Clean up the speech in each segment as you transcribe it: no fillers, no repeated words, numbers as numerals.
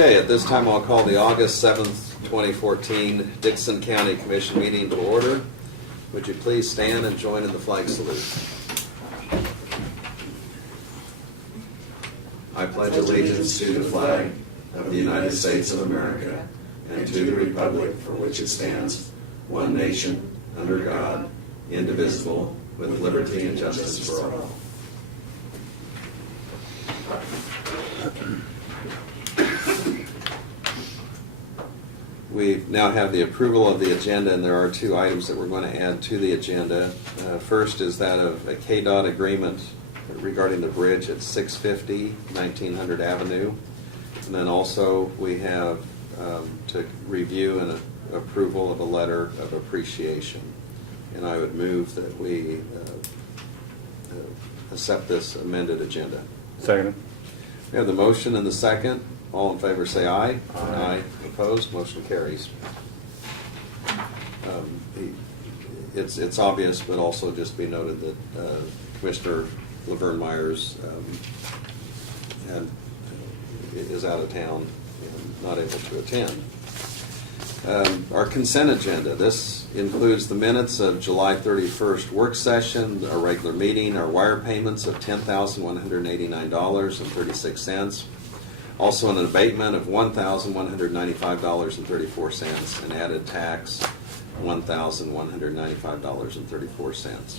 Okay, at this time I'll call the August 7th, 2014 Dixon County Commission meeting to order. Would you please stand and join in the flag salute? I pledge allegiance to the flag of the United States of America and to the republic for which it stands, one nation, under God, indivisible, with liberty and justice for all. We now have the approval of the agenda, and there are two items that we're going to add to the agenda. First is that of a KDOT agreement regarding the bridge at 650 1900 Avenue. And then also we have to review and approval of a letter of appreciation. And I would move that we accept this amended agenda. Second. We have the motion and the second. All in favor say aye. Aye. Opposed? Motion carries. It's obvious, but also just be noted that Commissioner Laverne Myers is out of town and not able to attend. Our consent agenda. This includes the minutes of July 31st work session, our regular meeting, our wire payments of $10,189.36. Also an abatement of $1,195.34, and added tax $1,195.34.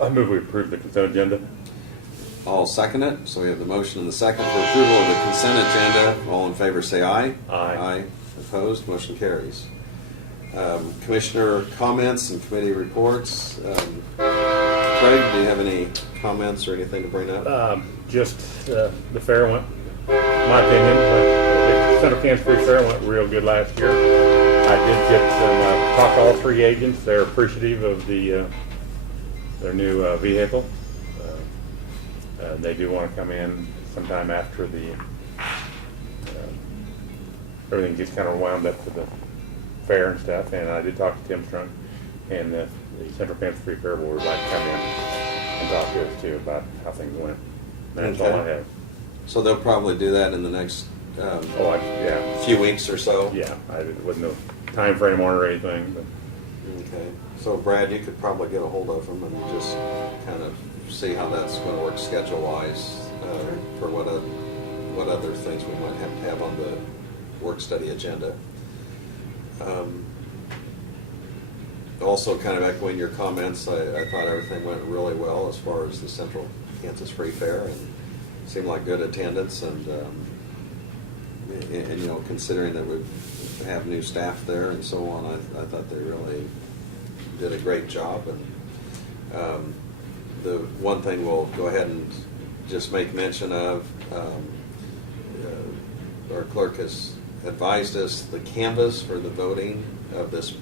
I move we approve the consent agenda. I'll second it. So we have the motion and the second for approval of the consent agenda. All in favor say aye. Aye. Aye. Opposed? Motion carries. Commissioner comments and committee reports. Craig, do you have any comments or anything to bring up? Just the fair went, in my opinion, the Central Kansas Free Fair went real good last year. I did get some talk to all three agents. They're appreciative of their new vehicle. They do want to come in sometime after everything gets kind of wound up for the fair and stuff. And I did talk to Tim Strunk, and the Central Kansas Free Fair Board would like to come in and talk to us too about how things went. That's all I have. So they'll probably do that in the next Yeah. few weeks or so? Yeah, I wasn't no time frame on it or anything, but Okay. So Brad, you could probably get a hold of them and just kind of see how that's going to work schedule-wise for what other things we might have to have on the work study agenda. Also, kind of echoing your comments, I thought everything went really well as far as the Central Kansas Free Fair, and seemed like good attendance, and you know, considering that we have new staff there and so on, I thought they really did a great job. And the one thing we'll go ahead and just make mention of, our clerk has advised us the canvass for the voting of this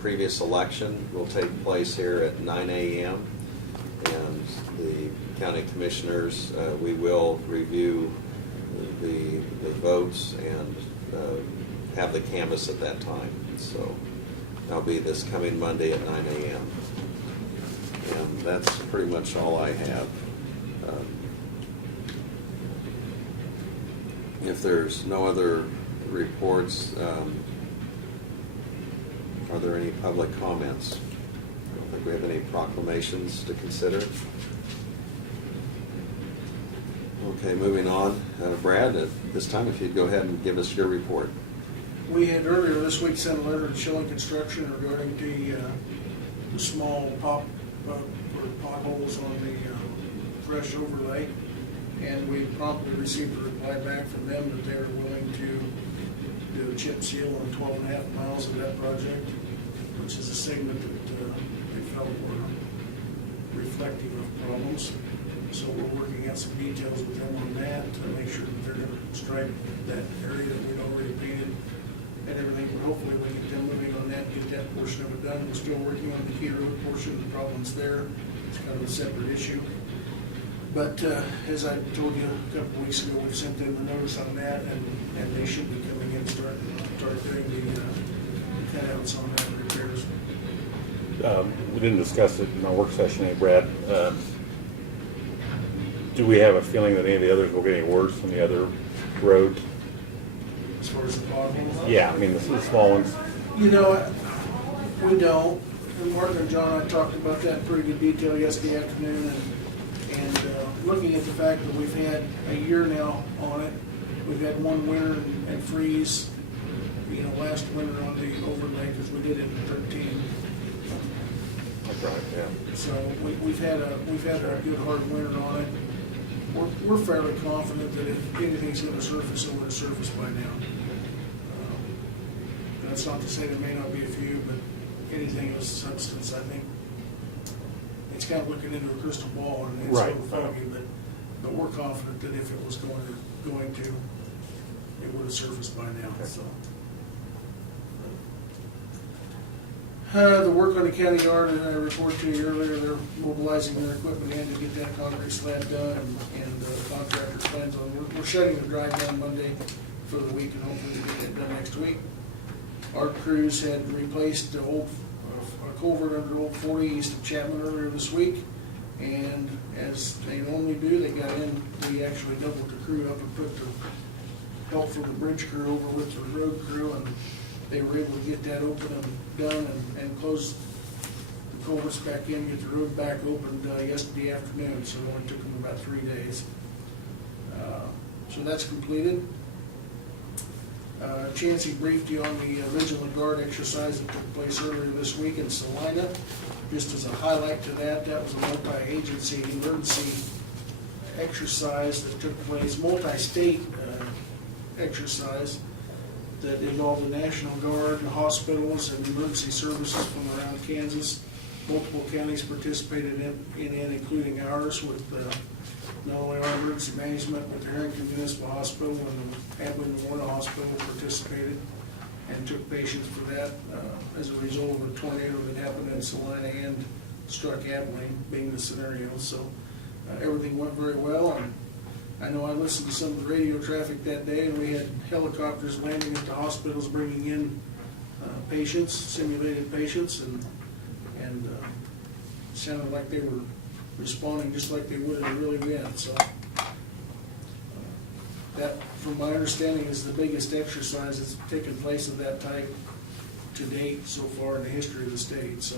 previous election will take place here at 9 a.m. and the county commissioners, we will review the votes and have the canvass at that time. So that'll be this coming Monday at 9 a.m. And that's pretty much all I have. If there's no other reports, are there any public comments? I don't think we have any proclamations to consider. Okay, moving on. Brad, at this time, if you'd go ahead and give us your report. We had earlier this week sent a letter to Schilling Construction regarding the small potholes on the fresh overlay, and we promptly received a reply back from them that they are willing to do a chip seal on 12.5 miles of that project, which is a segment that they felt were reflective of problems. So we're working out some details with them on that to make sure that they're going to stripe that area that we'd already painted and everything. But hopefully we get them moving on that, get that portion of it done. We're still working on the Key Road portion. The problem's there. It's kind of a separate issue. But as I told you a couple of weeks ago, we've sent them the notice on that, and they should be coming in and start doing the cutouts on that repairs. we didn't discuss it in our work session, Brad. Do we have a feeling that any of the others will get any worse than the other roads? As far as the potholes? Yeah, I mean, the small ones. You know, we don't. And Martin and John and I talked about that in pretty good detail yesterday afternoon, and looking at the fact that we've had a year now on it, we've had one winter and freeze, you know, last winter on the overlay, because we did it in 13. That's right, yeah. So we've had a good hard winter on it. We're fairly confident that if anything's going to surface, it would have surfaced by now. That's not to say there may not be a few, but anything of substance, I think, it's kind of looking into a crystal ball, and it's a Right. little foggy, but we're confident that if it was going to, it would have surfaced by now, so. The work on the county yard, and I reported to you earlier, they're mobilizing their equipment in to get that concrete slab done, and contractor plans on, we're shutting the drive down Monday for the week, and hopefully we get that done next week. Our crews had replaced the old culvert under Old 40 east of Chapman earlier this week, and as they normally do, they got in, we actually doubled the crew up and put the help from the bridge crew over with the road crew, and they were able to get that open and done and close the culverts back in, get the road back opened yesterday afternoon, so it only took them about 3 days. So that's completed. Chancey briefed you on the Vigilant Guard exercise that took place earlier this week in Salina. Just as a highlight to that, that was a multi-agency emergency exercise that took place, multi-state exercise that involved the National Guard, the hospitals, and emergency services from around Kansas. Multiple counties participated in it, including ours, with not only our emergency management, but the Harrington Municipal Hospital and the Abilene Memorial Hospital participated and took patients for that as a result of a tornado that happened in Salina and struck Abilene, being the scenario. So everything went very well, and I know I listened to some of the radio traffic that day, and we had helicopters landing at the hospitals bringing in patients, simulated patients, and sounded like they were responding just like they would have really been. So that, from my understanding, is the biggest exercise that's taken place of that type to date so far in the history of the state. So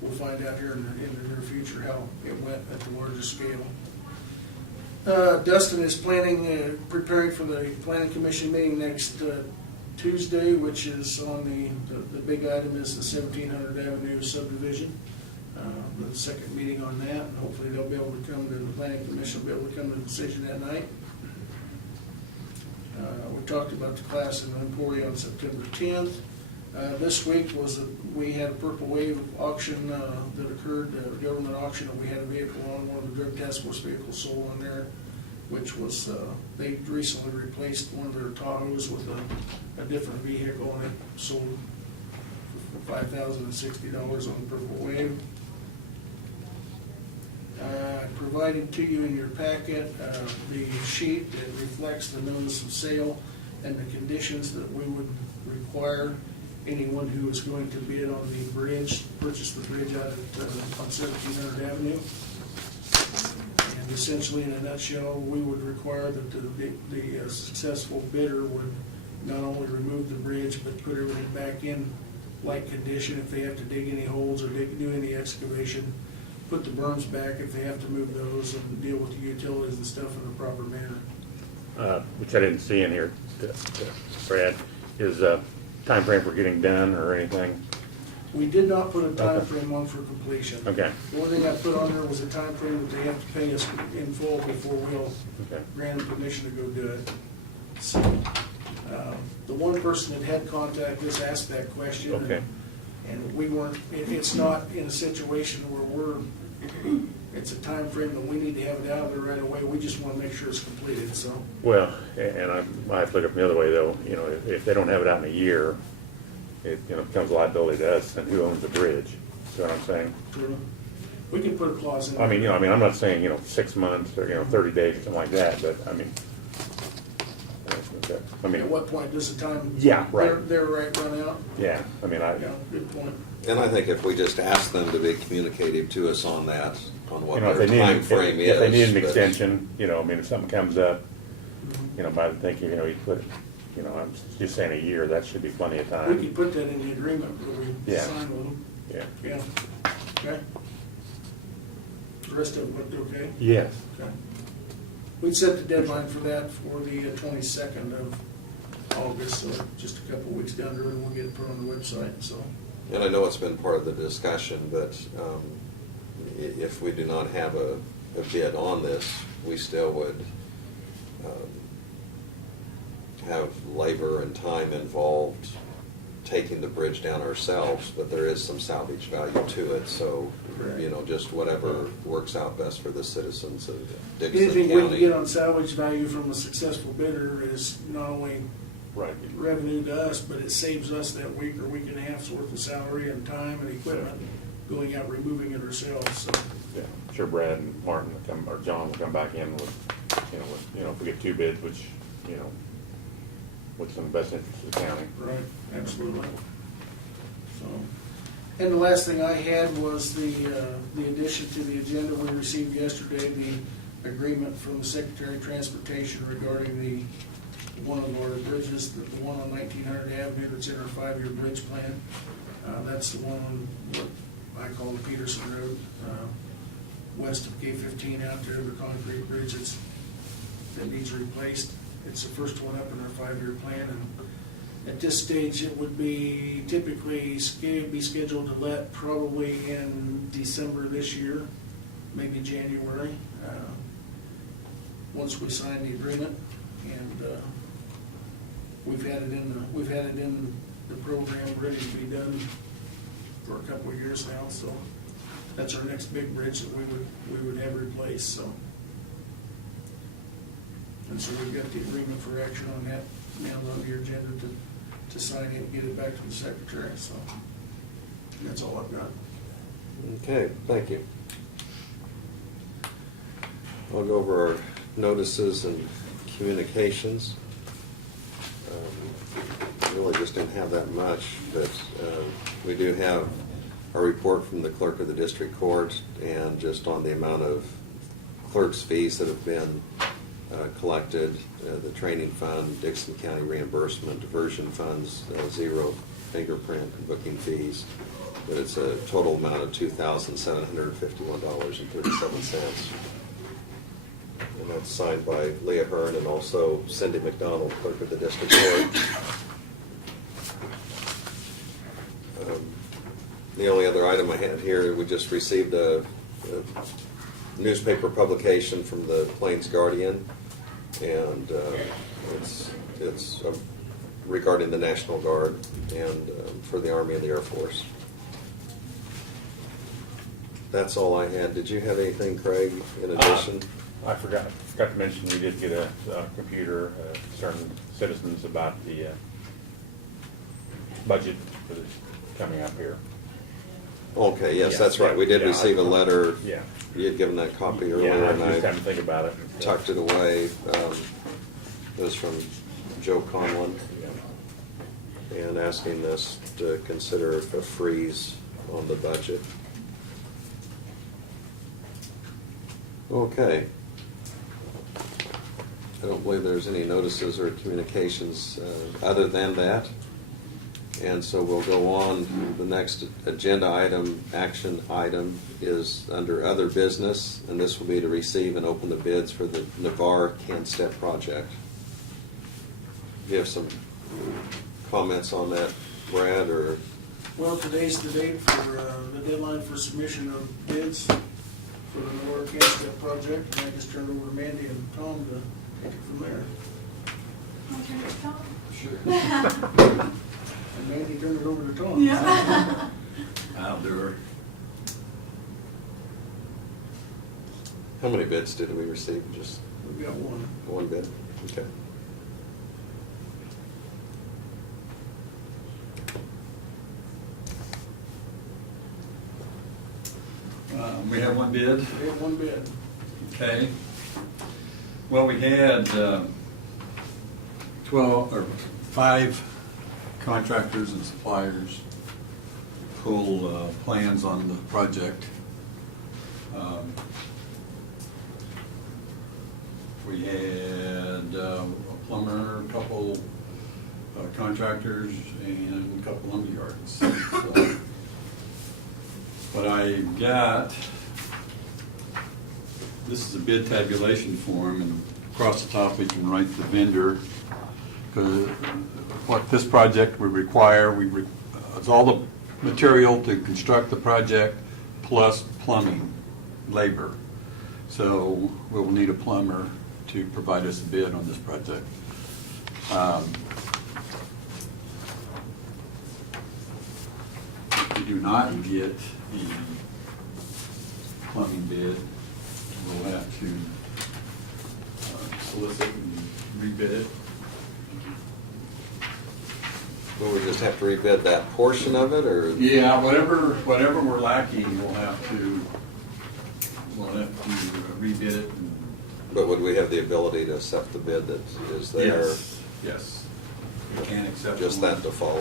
we'll find out here in the near future how it went at the larger scale. Dustin is preparing for the Planning Commission meeting next Tuesday, which is on the big item is the 1700 Avenue subdivision. The second meeting on that, and hopefully they'll be able to come to the Planning Commission, will be able to come to a decision that night. We talked about the class in Emporia on September 10th. This week we had a Purple Wave auction that occurred, a government auction, and we had a vehicle on, one of the drug task force vehicles sold on there, which was, they recently replaced one of their Tahoes with a different vehicle, and it sold for $5,060 on Purple Wave. I provided to you in your packet the sheet that reflects the notice of sale and the conditions that we would require anyone who is going to bid on the bridge, purchase the bridge out on 1700 Avenue. And essentially, in a nutshell, we would require that the successful bidder would not only remove the bridge, but put everything back in like condition if they have to dig any holes or do any excavation. Put the berms back if they have to move those, and deal with the utilities and stuff in the proper manner. Which I didn't see in here, Brad, is time frame for getting done or anything? We did not put a time frame on for completion. Okay. The only thing I put on there was a time frame that they have to pay us in full before we'll Okay. grant them permission to go do it. So, the one person that had contact us asked that question. Okay. And we weren't, it's not in a situation where it's a time frame that we need to have it out of there right away. We just want to make sure it's completed, so. Well, and I have to look at it the other way though. You know, if they don't have it out in a year, it becomes a liability to us. And who owns the bridge? See what I'm saying? We can put a clause in. I mean, I'm not saying 6 months or 30 days or something like that, but I mean. At what point does the time? Yeah, right. Their right run out? Yeah, I mean, Yeah, good point. And I think if we just ask them to be communicative to us on that, on You what know, if their they need, time frame is. if they need an but- extension, you know, I mean, if something comes up, you know, by thinking, you know, you put, you know, I'm just saying a year, that should be plenty of We time. could put that in the agreement that we Yeah. sign with them. Yeah. Yeah, okay. The rest of it looked okay? Yes. Okay. We'd set the deadline for that for the 22nd of August, so just a couple weeks down the road, and we'll get it put on the website, so. And I know it's been part of the discussion, but if we do not have a bid on this, we still would have labor and time involved taking the bridge down ourselves, but there is some salvage value to it, so, you know, just whatever works out best for the citizens of Dixon Anything we can County. get on salvage value from a successful bidder is not only Right. revenue to us, but it saves us that week or week and a half's worth of salary and time and equipment going out removing it ourselves, so. Yeah, I'm sure Brad and Martin will come, or John will come back in with, if we get two bids, which, you know, what's in the best interest of the county. Right, absolutely. So, and the last thing I had was the addition to the agenda we received yesterday, the agreement from the Secretary of Transportation regarding the one of our bridges, the one on 1900 Avenue that's in our 5-year bridge plan. That's the one on what I call the Peterson Road, west of K-15 out there, the concrete bridge that needs replaced. It's the first one up in our 5-year plan, and at this stage, it would be typically be scheduled to let probably in December this year, maybe January, once we sign the agreement. And we've had it in the program ready to be done for a couple of years now. So that's our next big bridge that we would have replaced. So. And so we've got the agreement for action on that now on your agenda to sign it and get it back to the secretary, so that's all I've got. Okay, thank you. I'll go over our notices and communications. Really just didn't have that much, but we do have a report from the clerk of the district court, and just on the amount of clerk's fees that have been collected, the training fund, Dixon County reimbursement, diversion funds, zero fingerprint and booking fees. But it's a total amount of $2,751.37. And that's signed by Leah Hearn and also Cindy McDonald, clerk of the district court. The only other item I had here, we just received a newspaper publication from the Plains Guardian, and it's regarding the National Guard and for the Army and the Air Force. That's all I had. Did you have anything, Craig, in addition? I forgot to mention, we did get a computer concerning citizens about the budget that is coming up here. Okay, yes, Yeah, that's right. We did yeah, receive a letter. Yeah. You had given that copy earlier, Yeah, I and was just I having to think about it. tucked it away. It was from Joe Conlon, Yeah. and asking us to consider a freeze on the budget. Okay. I don't believe there's any notices or communications other than that. And so we'll go on. The next agenda item, action item, is under other business, and this will be to receive and open the bids for the Navarre Can-Step project. Do you have some comments on that, Brad, or? Well, today's the date for the deadline for submission of bids for the Navarre Can-Step project, and I just turned over to Mandy and Tom to take it from there. I'll turn it to Tom. Sure. And Mandy turned it over to Tom. Yeah. I'll do her. How many bids did we receive? Just We've got one. one bid? Okay. We have one bid. We have one bid. Okay. Well, we had 5 contractors and suppliers pull plans on the project. We had a plumber, a couple contractors, and a couple lumber yards. So, but I got, this is a bid tabulation form, and across the top we can write the vendor. Because what this project would require, it's all the material to construct the project plus plumbing, labor. So we'll need a plumber to provide us a bid on this project. If we do not get the plumbing bid, we'll have to solicit and rebid it. Will we just have to rebid that portion of it, or? Yeah, whatever we're lacking, we'll have to rebid it. But would we have the ability to accept the bid that is there? Yes. We can't accept. Just one. that to follow?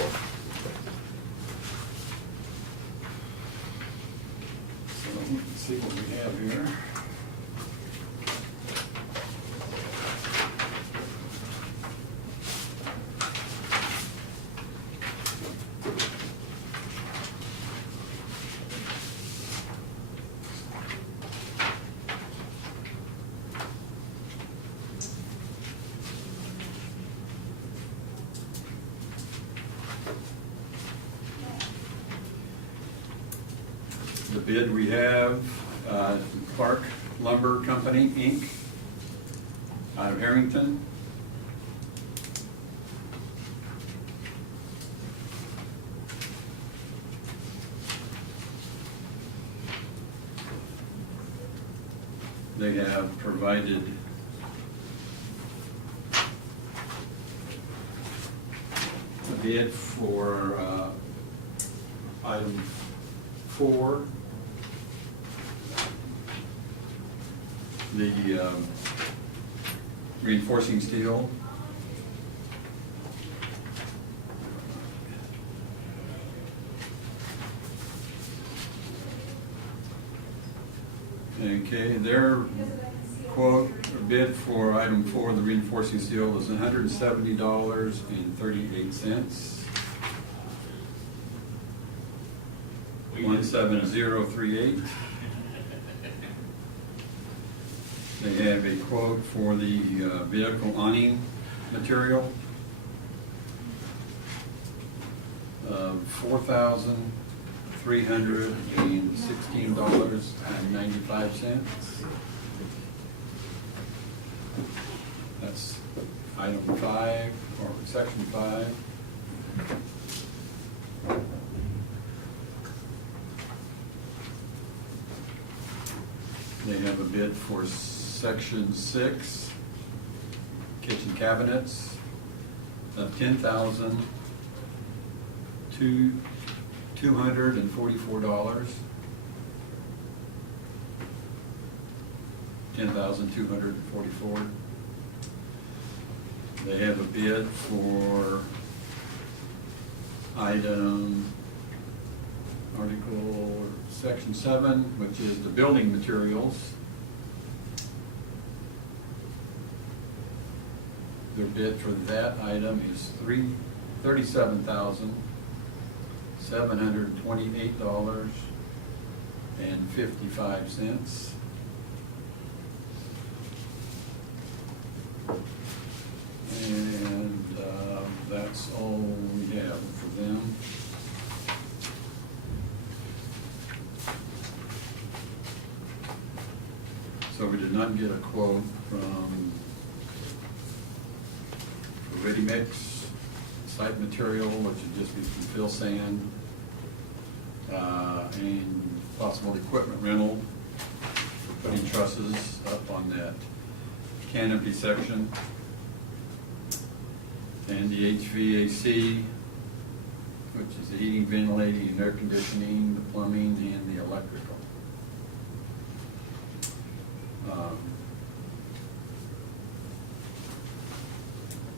So let's see what we have here. The bid we have, Clark Lumber Company, Inc., out of Harrington. They have provided a bid for item 4. The reinforcing steel. Okay, their quote or bid for item 4, the reinforcing steel, is $170.38. 17038. They have a quote for the vehicle awning material of $4,316.95. That's item 5, or section 5. They have a bid for section 6, kitchen cabinets, of $10,244. $10,244. They have a bid for article section 7, which is the building materials. Their bid for that item is $37,728.55. And that's all we have for them. So we did not get a quote from Ready Mix site material, which would just be from fill sand, and possible equipment rental for putting trusses up on that canopy section, and the HVAC, which is the heating, ventilating, and air conditioning, the plumbing, and the electrical.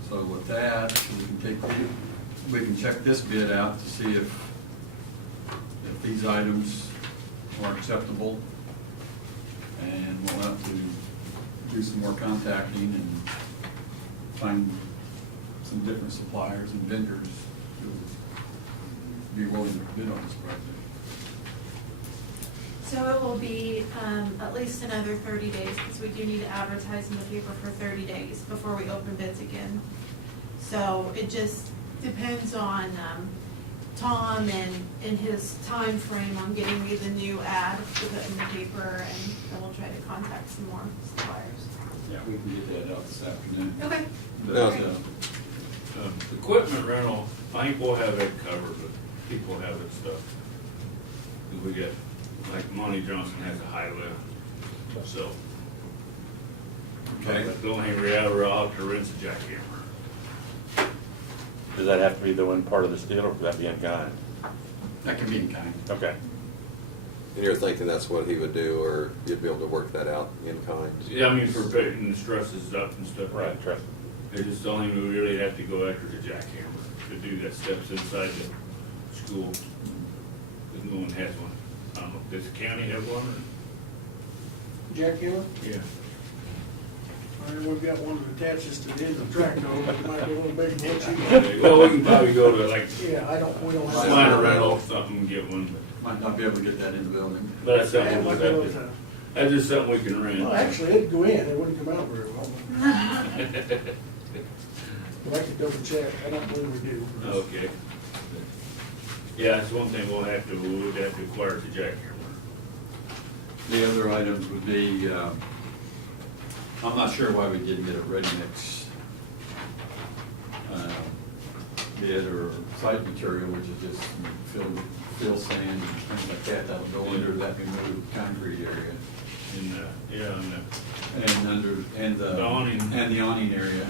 So with that, we can check this bid out to see if these items are acceptable. And we'll have to do some more contacting and find some different suppliers and vendors who would be willing to bid on this project. So it will be at least another 30 days, because we do need to advertise in the paper for 30 days before we open bids again. So it just depends on Tom and his time frame on getting me the new ad to put in the paper, and then we'll try to contact some more suppliers. Yeah, we can get that out this afternoon. Okay. But, Yeah. Equipment rental, I think we'll have that covered, but people have it stuff. 'Cause we get, like Monty Johnson has a high lift, so. Okay. But the only reality, I'll have to rinse a jackhammer. Does that have to be the one part of the steel, or could that be in kind? That can be in kind. Okay. And you're thinking that's what he would do, or you'd be able to work that out in kind? Yeah, I mean, for putting the stresses up and stuff. Right, trust me. They just don't even really have to go after the jackhammer to do that steps inside the school. Because no one has one. I don't know, does the county have one Jackhammer? or? Yeah. We've got one that attaches to the end of the track though, but it might be a little big and cheap. Well, we can probably go to like, Yeah, we don't have. find a rental, something, and get one, Might not be able to get that in the building. but that's Yeah, something it we'll might be have able to, to. that's just something we can rent. Well, actually, it'd go in, it wouldn't come out very well. But I could double check, I don't believe we do. Okay. Yeah, that's one thing we would have to acquire the jackhammer. The other items would be, I'm not sure why we didn't get a ready mix bid or site material, which is just fill sand and things like that. That'll go under that removed concrete area. In the, yeah, in the, And under, and the. The awning. And the awning area.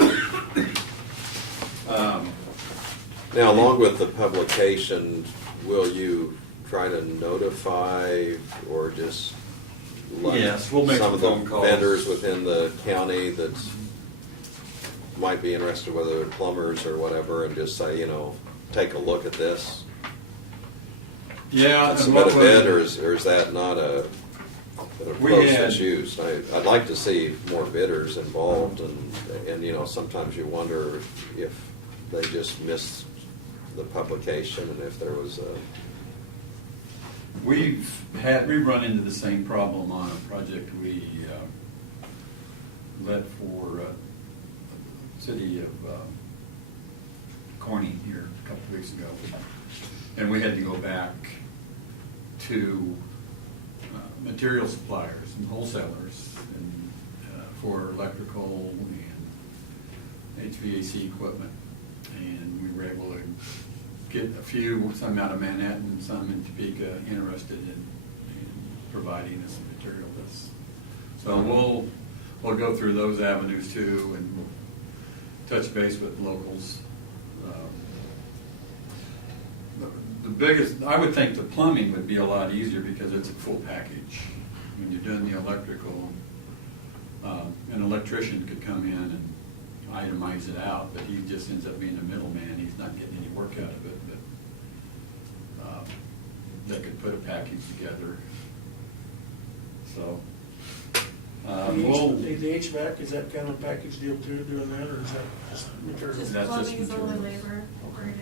Now, along with the publication, will you try to notify or just let Yes, we'll make some of phone the calls. vendors within the county that might be interested, whether they're plumbers or whatever, and just say, take a look at this? Yeah. and Submit what a we- bid, or is that not an We approach had- that's used? I'd like to see more bidders involved, and sometimes you wonder if they just missed the publication, and if there was a... We run into the same problem on a project we led for city of Corning here a couple of weeks ago. And we had to go back to material suppliers and wholesalers and for electrical and HVAC equipment. And we were able to get a few, some out of Manhattan, some in Topeka, interested in providing us some material. So we'll go through those avenues too, and we'll touch base with locals. The biggest, I would think the plumbing would be a lot easier because it's a full package. When you're doing the electrical, an electrician could come in and itemize it out, but he just ends up being a middleman. He's not getting any work out of it, but they could put a package together. So, The HVAC, is that kind of a package deal too, doing that, or is that just material? Just That's just plumbing is only materials. labor, what we're gonna do.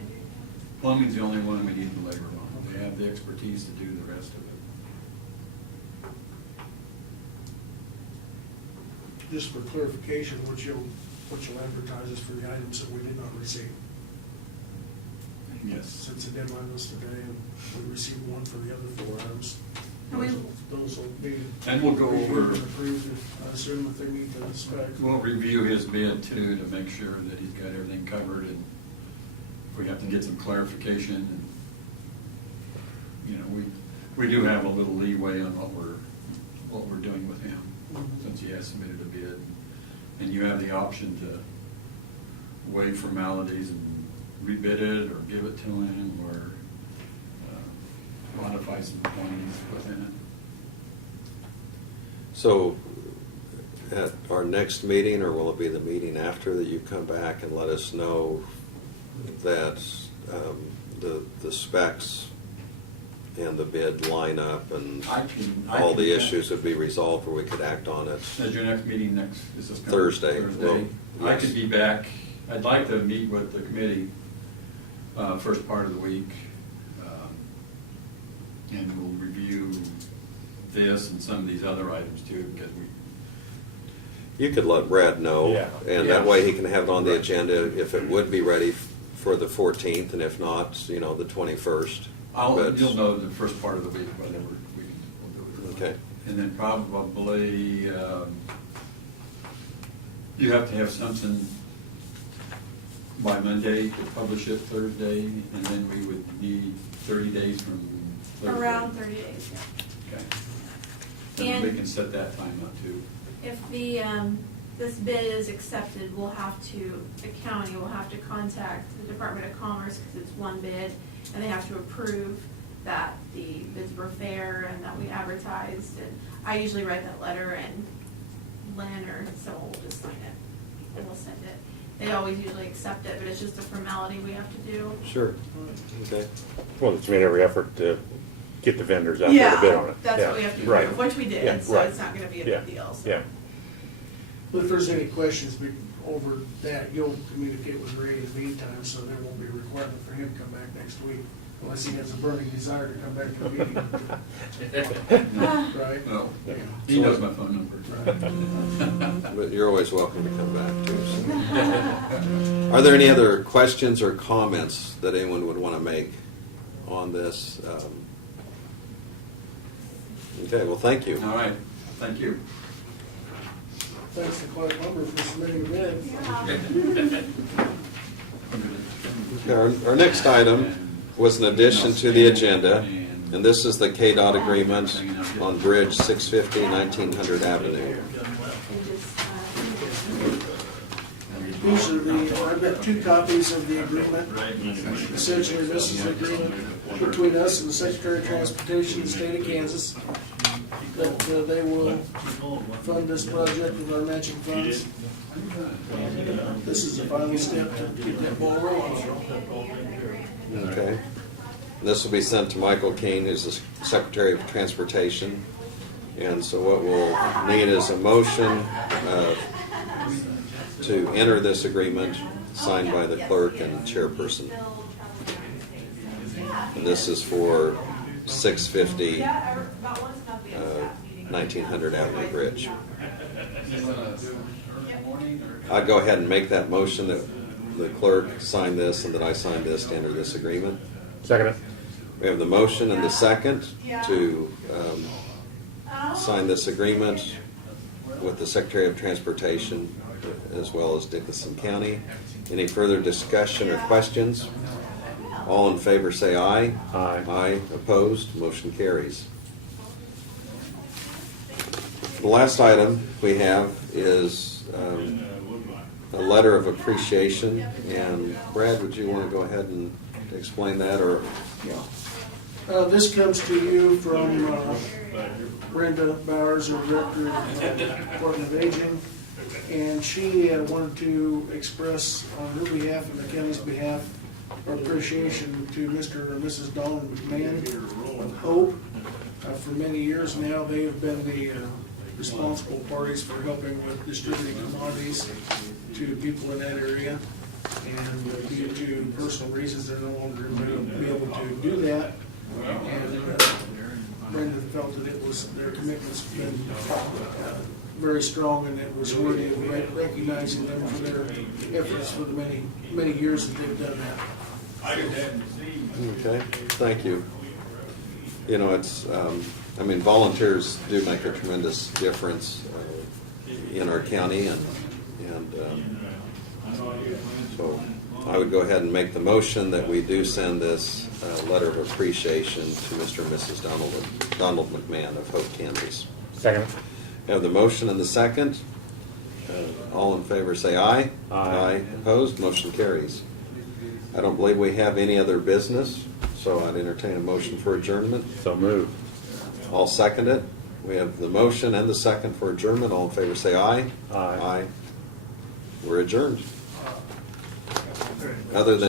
plumbing's the only one we need the labor on. We have the expertise to do the rest of it. Just for clarification, what you'll advertise is for the items that we did not receive. Yes. Since the deadline was today, and we received one for the other 4 items. And we- Those will be. And we'll go reviewed over- and approved, I assume if they meet the spec. We'll review his bid too to make sure that he's got everything covered, and if we have to get some clarification, and, we do have a little leeway on what we're doing with him, since he has submitted a bid. And you have the option to waive formalities and rebid it, or give it to him, or modify some points within it. So, at our next meeting, or will it be the meeting after, that you come back and let us know that the specs and the bid lineup and I can all do the that. issues would be resolved where we could act on it. Is your next meeting is this coming Thursday. Thursday? Well, I yes. could be back. I'd like to meet with the committee first part of the week. And we'll review this and some of these other items too, because we, You could let Brad know, Yeah. and Yeah. that way he can have it on the agenda if it would be ready for the 14th, and if not, the 21st. But- you'll know the first part of the week, whatever we'll do it. Okay. And then probably, you have to have something by Monday to publish it Thursday, and then we would need 30 days from Thursday. Around 30 days, yeah. Okay. And we And- can set that time up too. If this bid is accepted, the county will have to contact the Department of Commerce, because it's one bid, and they have to approve that the bids were fair and that we advertised, and I usually write that letter, and Lynn or someone will just sign it, and we'll send it. They always usually accept it, but it's just a formality we have to do. Sure. Okay. Well, it's made every effort to get the vendors out there to bid on it. That's Yeah, what we have to right. approve, which we Yeah, did, so right. it's not gonna be a Yeah, big deal, so. Yeah, But if there's any questions over that, you'll communicate with Ray in the meantime, so there won't be a requirement for him to come back next week, unless he has a burning desire to come back to the meeting. Right? No, Yeah. he knows my phone number. But you're always welcome to come back too. So. Are there any other questions or comments that anyone would want to make on this? Okay, well, thank you. All right, thank you. Thanks to Clark Lumber for submitting the bid. Okay, our next item was an addition to the agenda, and this is the KDOT agreement on Bridge 650, 1900 Avenue. And just, These are I've got two copies of the agreement. Essentially, this is an agreement between us and the Secretary of Transportation of the state of Kansas that they will fund this project with our matching funds. And this is the final step to get that ball rolling. Okay. This will be sent to Michael King, who's the Secretary of Transportation. And so what we'll need is a motion to enter this agreement, signed by the clerk and chairperson. And this is for 650 1900 Avenue Bridge. I'd go ahead and make that motion that the clerk sign this and that I sign this to enter this agreement. second it. We have the motion and the second to sign this agreement with the Secretary of Transportation as well as Dickinson County. Any further discussion or questions? All in favor say aye. Aye. Aye. Opposed? Motion carries. The last item we have is a letter of appreciation. And Brad, would you want to go ahead and explain that, or? This comes to you from Brenda Bowers, our Director of Department of Aging, and she wanted to express on her behalf and the county's behalf our appreciation to Mr. and Mrs. Donald McMahon of Hope. For many years now, they have been the responsible parties for helping with distributing commodities to people in that area. And due to personal reasons, they're no longer going to be able to do that. And Brenda felt that their commitment's been very strong, and it was worthy of recognizing them for their efforts for the many, many years that they've done that. Okay, thank you. It's, volunteers do make a tremendous difference in our county, and so I would go ahead and make the motion that we do send this letter of appreciation to Mr. and Mrs. Donald McMahon of Hope, Kansas. Second it. Have the motion and the second. All in favor say aye. Aye. Opposed? Motion carries. I don't believe we have any other business, so I'd entertain a motion for adjournment. So move. I'll second it. We have the motion and the second for adjournment. All in favor say aye. Aye. We're adjourned. Other than